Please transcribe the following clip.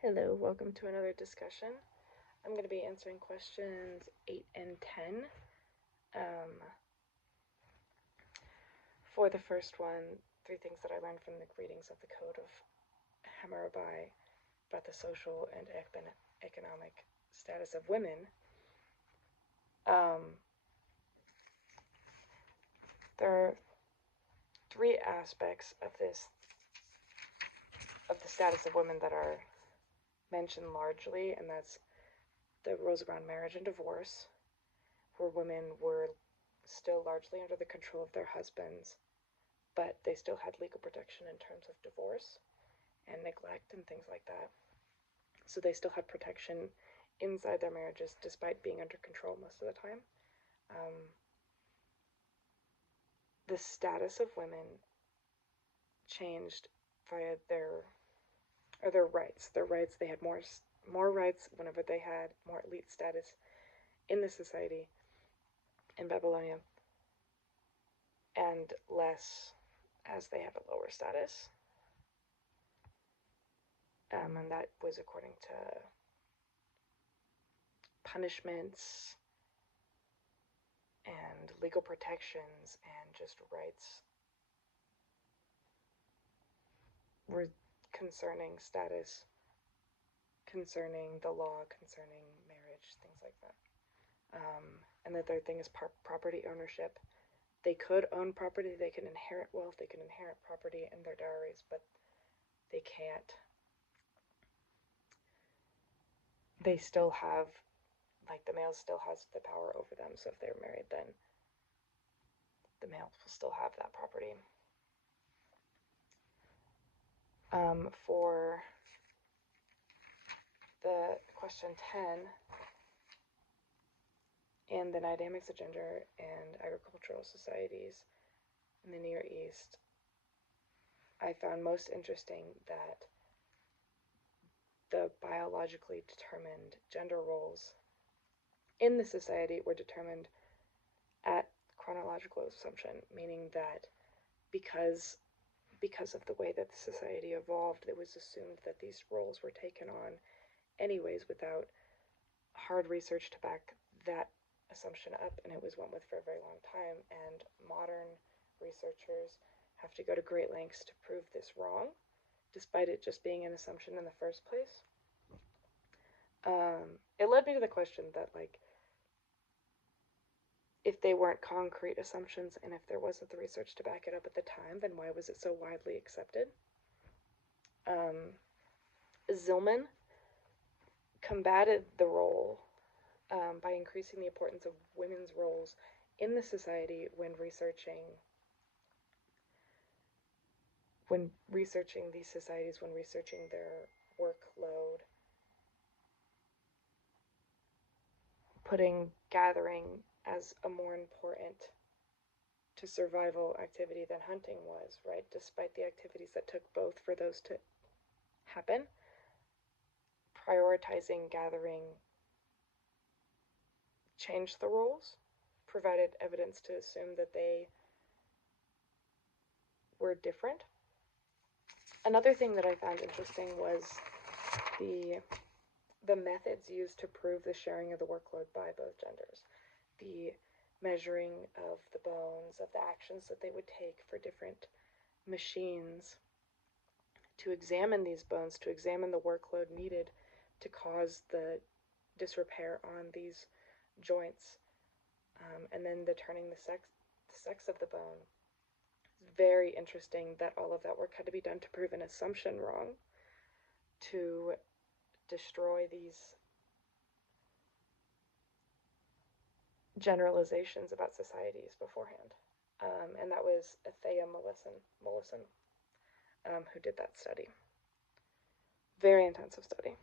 Hello, welcome to another discussion. I'm going to be answering questions 8 and 10. Um, for the first one, three things that I learned from the readings of the Code of Hammurabi about the social and economic status of women. There are three aspects of the status of women that are mentioned largely, and that's the rules around marriage and divorce, where women were still largely under the control of their husbands, but they still had legal protection in terms of divorce and neglect and things like that. So they still had protection inside their marriages despite being under control most of the time. The status of women changed via their rights. Their rights, they had more rights whenever they had more elite status in the society in Babylonia, and less as they had a lower status. And that was according to punishments and legal protections and just rights were concerning status, concerning the law, concerning marriage, things like that. And the third thing is property ownership. They could own property, they can inherit wealth, they can inherit property in their dowries, but they can't. They still have, like, the male still has the power over them, so if they're married, then the male will still have that property. For the question 10, in the dynamics of gender and agricultural societies in the Near East, I found most interesting that the biologically determined gender roles in the society were determined at chronological assumption, meaning that because of the way that the society evolved, it was assumed that these roles were taken on anyways without hard research to back that assumption up, and it was went with for a very long time, and modern researchers have to go to great lengths to prove this wrong, despite it just being an assumption in the first place. It led me to the question that, like, if they weren't concrete assumptions and if there wasn't the research to back it up at the time, then why was it so widely accepted? Zillman combated the role by increasing the importance of women's roles in the society when researching these societies, when researching their workload, putting gathering as a more important to survival activity than hunting was, right? Despite the activities that took both for those to happen, prioritizing gathering changed the roles, provided evidence to assume that they were different. Another thing that I found interesting was the methods used to prove the sharing of the workload by both genders. The measuring of the bones, of the actions that they would take for different machines to examine these bones, to examine the workload needed to cause the disrepair on these joints, and then determining the sex of the bone. It's very interesting that all of that work had to be done to prove an assumption wrong, to destroy these generalizations about societies beforehand. And that was Athea Mollison, who did that study. Very intensive study.